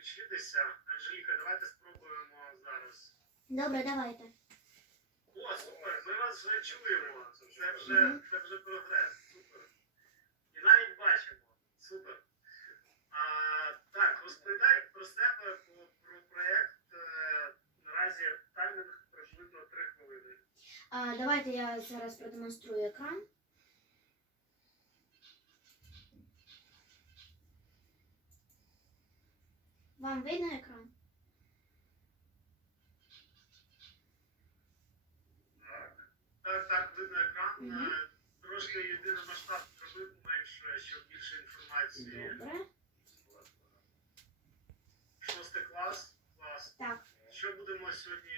підключитися. Анжеліка, давайте спробуємо зараз. Добре, давайте. О, супер, ми вас вже чуємо. Це вже, це вже прогрес. Супер. І навіть бачимо. Супер. А, так, розповідай про себе, про, про проєкт. Е, наразі таймінг приблизно 3 хвилини. А, давайте я зараз продемонструю екран. Вам видно екран? Так, так, видно екран. Е, Трошки єдиний масштаб зробив менше, щоб більше інформації. Добре. Шостий клас. Клас. Так. Що будемо сьогодні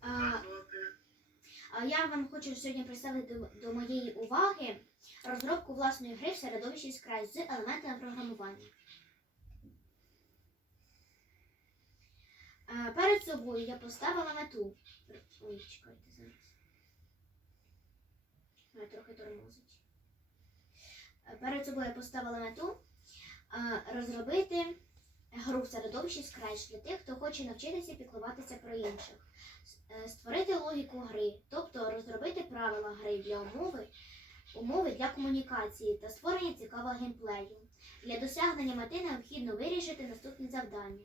показувати? я вам хочу сьогодні представити до, до моєї уваги розробку власної гри в середовищі Scratch з елементами програмування. Перед собою я поставила мету. Ой, чекайте зараз. Мене трохи тормозить. Е, Перед собою я поставила мету розробити гру середовищі Scratch для тих, хто хоче навчитися піклуватися про інших. Е, Створити логіку гри, тобто розробити правила гри для умови, умови для комунікації та створення цікавого геймплею. Для досягнення мети необхідно вирішити наступні завдання.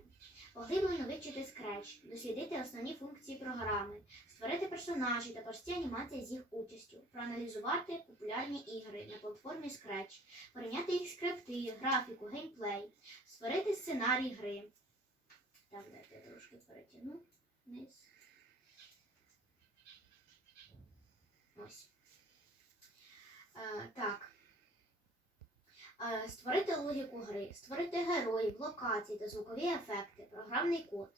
Поглиблено вивчити Scratch, дослідити основні функції програми, створити персонажі та прості анімації з їх участю, проаналізувати популярні ігри на платформі Scratch, порівняти їх скрипти, графіку, геймплей, створити сценарій гри. Так, дайте я трошки перетягну вниз. Ось. Е, так. Е, створити логіку гри, створити героїв, локації та звукові ефекти, програмний код,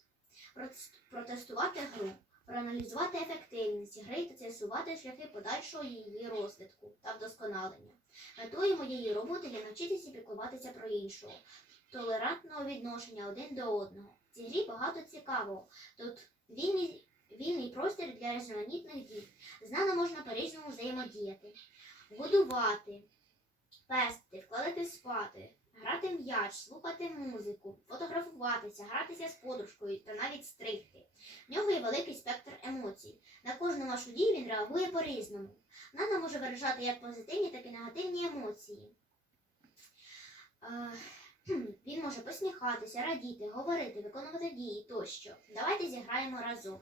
протестувати гру, проаналізувати ефективність гри та з'ясувати шляхи подальшого її розвитку та вдосконалення. Метою моєї роботи є навчитися піклуватися про іншого, толерантного відношення один до одного. В цій грі багато цікавого. Тут вільний, вільний простір для різноманітних дій. З нами можна по-різному взаємодіяти, будувати, пестити, вкладати спати, грати м'яч, слухати музику, фотографуватися, гратися з подружкою та навіть стригти. В нього є великий спектр емоцій. На кожну вашу дію він реагує по-різному. Нана може виражати як позитивні, так і негативні емоції. Е, Він може посміхатися, радіти, говорити, виконувати дії тощо. Давайте зіграємо разом.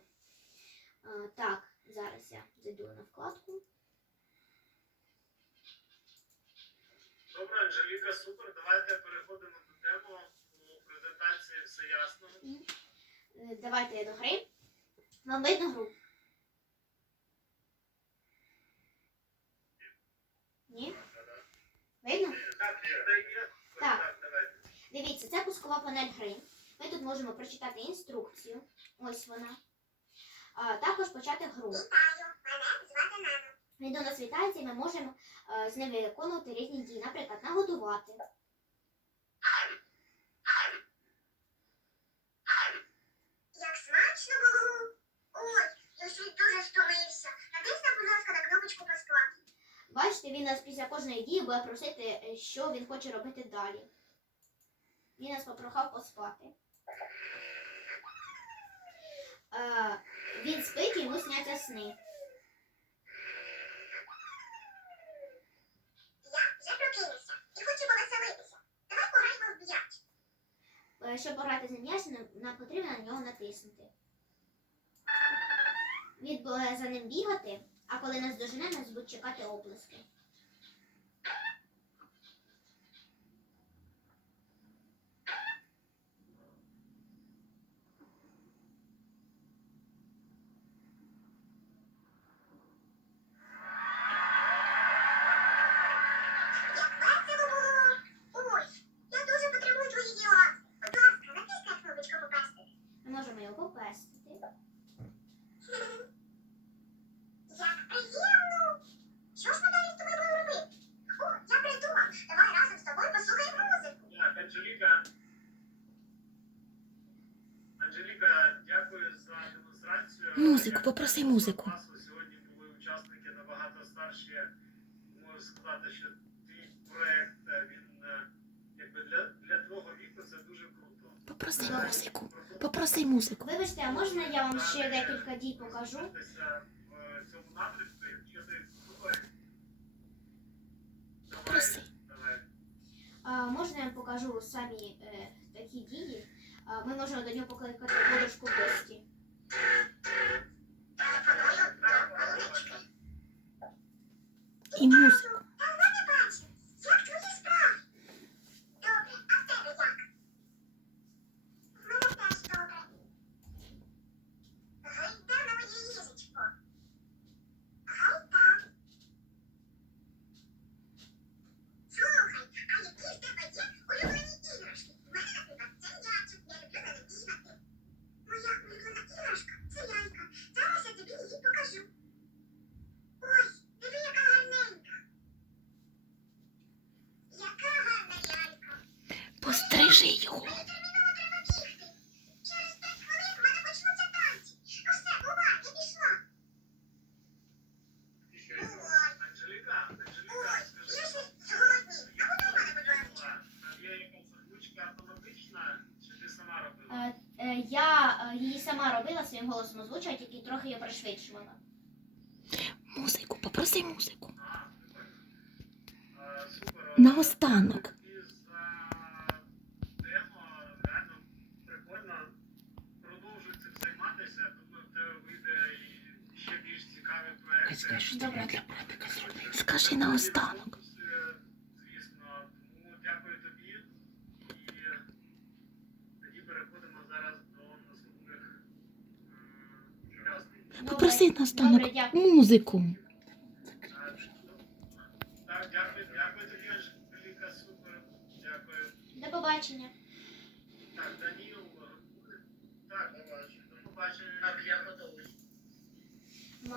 Е, Так, зараз я зайду на вкладку. Добре, Анжеліка, супер. Давайте переходимо до теми. У презентації все ясно. Е, Давайте я до гри. Вам видно гру? Ні? Видно? Так, є. Так. Так. Дивіться, це пускова панель гри. Ми тут можемо прочитати інструкцію. Ось вона. А, також почати гру. Вітаю, мене звати Нана. Він до нас вітається, і ми можемо е, з ним виконувати різні дії, наприклад, нагодувати. Як смачно було. Ой, я щось дуже стомився. Натисни, будь ласка, на кнопочку поспати. Бачите, він нас після кожної дії буде просити, е, що він хоче робити далі. Він нас попрохав поспати. Е, він спить і йому сняться сни. Я вже прокинувся і хочу повеселитися. Давай пограємо в м'яч. Е, Щоб пограти за м'яч, нам, потрібно на нього натиснути. Він за ним бігати, а коли нас дожене, нас будуть чекати оплески. Як весело було. Ой, я дуже потребую твоєї ласки. Будь ласка, натисни на кнопочку попасти. Ми можемо його попестити. Як приємно. Що ж ми далі з тобою будемо робити? О, я придумав. Давай разом з тобою послухаємо музику. Так, Анжеліка. Анжеліка, дякую за демонстрацію. Музику, попроси музику. Сьогодні були учасники набагато старші. Можу сказати, що твій проєкт, він якби для, для твого віку Попроси Добре. музику. Попроси музику. Вибачте, а можна я вам ще декілька дій покажу? Попроси. А, можна я вам покажу самі е, такі дії? А, ми можемо до нього покликати подружку в гості. І музику. Давно не бачив. Як твої справи? Добре, а в тебе як? В мене теж добре. Гайда на моє ліжечко. Гайда. Слухай, а які в тебе є улюблені іграшки? У мене, наприклад, це м'ячик, я люблю на ним бігати. Моя улюблена іграшка це лялька. Зараз я тобі її покажу. Ой, диви, яка гарненька. Яка гарна лялька. Пострижи його. Мені терміново треба бігти. Через п'ять хвилин в мене почнуться танці. Ну все, бува, я пішла. І що я зробив? Анжеліка, Анжеліка, Ой, скажи. я щось зголоднів. А куди в мене, будь ласка? Там є якась озвучка автоматична, чи ти сама робила? Е, е, я е, її сама робила своїм голосом озвучувати, тільки трохи її пришвидшувала. Музику, попроси музику. Наостанок. Скажи, що Добре. ти для братика зробив. Скажи наостанок. Звісно, тому дякую тобі. І тоді переходимо зараз до наступних учасників. Попроси Добре, наостанок дякую. музику. Так, дякую, дякую тобі, Анжеліка, супер. Дякую. До побачення. Так, Даніл. Так, до побачення.